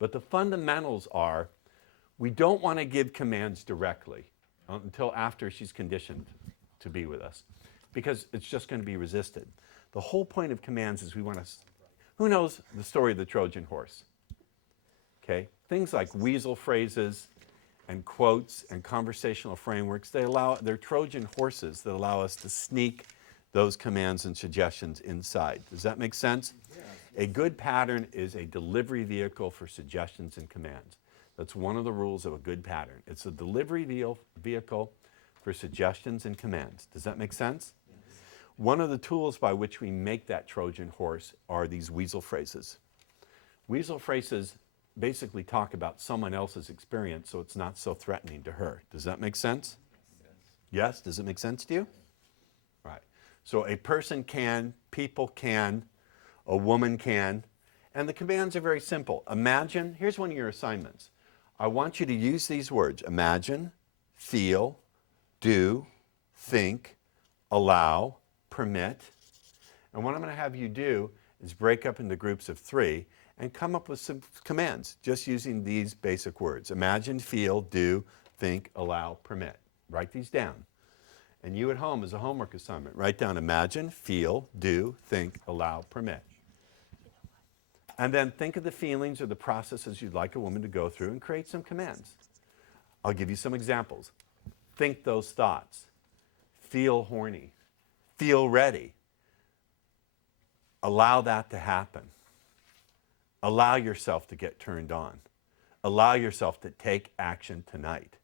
But the fundamentals are, we don't want to give commands directly until after she's conditioned to be with us, because it's just going to be resisted. The whole point of commands is we want to, who knows the story of the Trojan horse? Okay, things like weasel phrases and quotes and conversational frameworks, they're Trojan horses that allow us to sneak those commands and suggestions inside. Does that make sense? A good pattern is a delivery vehicle for suggestions and commands. That's one of the rules of a good pattern. It's a delivery vehicle for suggestions and commands. Does that make sense? Yes. One of the tools by which we make that Trojan horse are these weasel phrases. Weasel phrases basically talk about someone else's experience, so it's not so threatening to her. Does that make sense? Yes? Does it make sense to you? Right. So a person can, people can, a woman can, and the commands are very simple. Imagine, here's one of your assignments. I want you to use these words: imagine, feel, do, think, allow, permit. And what I'm going to have you do is break up into groups of 3 and come up with some commands just using these basic words: imagine, feel, do, think, allow, permit. Write these down. And you at home, as a homework assignment, write down imagine, feel, do, think, allow, permit. And then think of the feelings or the processes you'd like a woman to go through and create some commands. I'll give you some examples. Think those thoughts. Feel horny. Feel ready. Allow that to happen. Allow yourself to get turned on. Allow yourself to take action tonight.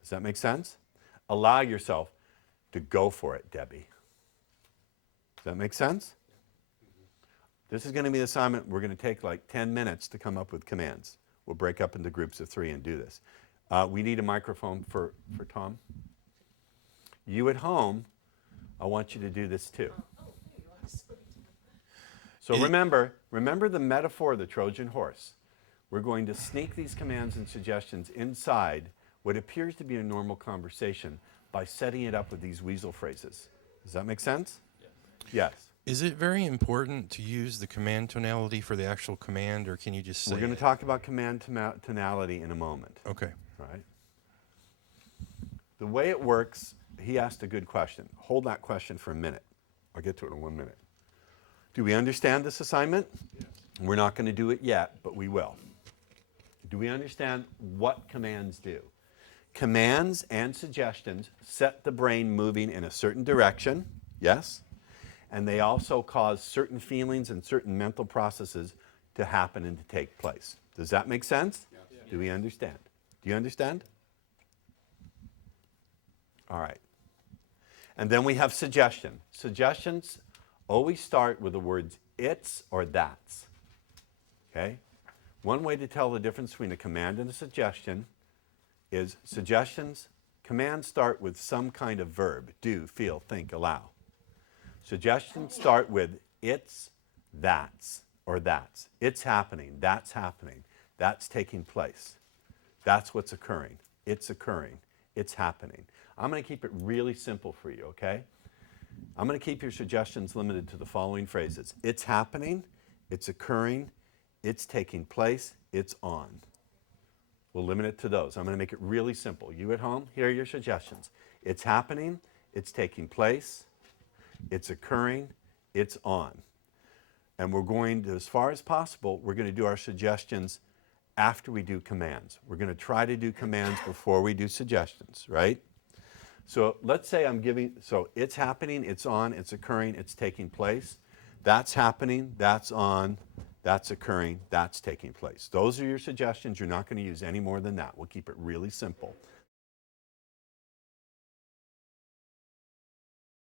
Does that make sense? Allow yourself to go for it, Debbie. Does that make sense? This is going to be an assignment. We're going to take like 10 minutes to come up with commands. We'll break up into groups of 3 and do this. We need a microphone for Tom. You at home, I want you to do this too. So remember the metaphor of the Trojan horse. We're going to sneak these commands and suggestions inside what appears to be a normal conversation by setting it up with these weasel phrases. Does that make sense? Yes. Is it very important to use the command tonality for the actual command, or can you just say We're going to talk about command tonality in a moment. Okay. Right? The way it works, he asked a good question. Hold that question for a minute. I'll get to it in 1 minute. Do we understand this assignment? Yes. We're not going to do it yet, but we will. Do we understand what commands do? Commands and suggestions set the brain moving in a certain direction, yes? And they also cause certain feelings and certain mental processes to happen and to take place. Does that make sense? Yeah. Do we understand? Do you understand? All right. And then we have suggestion. Suggestions always start with the words it's or that's. Okay? One way to tell the difference between a command and a suggestion is commands start with some kind of verb: do, feel, think, allow. Suggestions start with it's, that's, or that's. It's happening, that's taking place. That's what's occurring. It's occurring, it's happening. I'm going to keep it really simple for you, okay? I'm going to keep your suggestions limited to the following phrases: it's happening, it's occurring, it's taking place, it's on. We'll limit it to those. I'm going to make it really simple. You at home, here are your suggestions. It's happening, it's taking place, it's occurring, it's on. And we're going to, as far as possible, we're going to do our suggestions after we do commands. We're going to try to do commands before we do suggestions, right? So let's say it's happening, it's on, it's occurring, it's taking place. That's happening, that's on, that's occurring, that's taking place. Those are your suggestions. You're not going to use any more than that. We'll keep it really simple.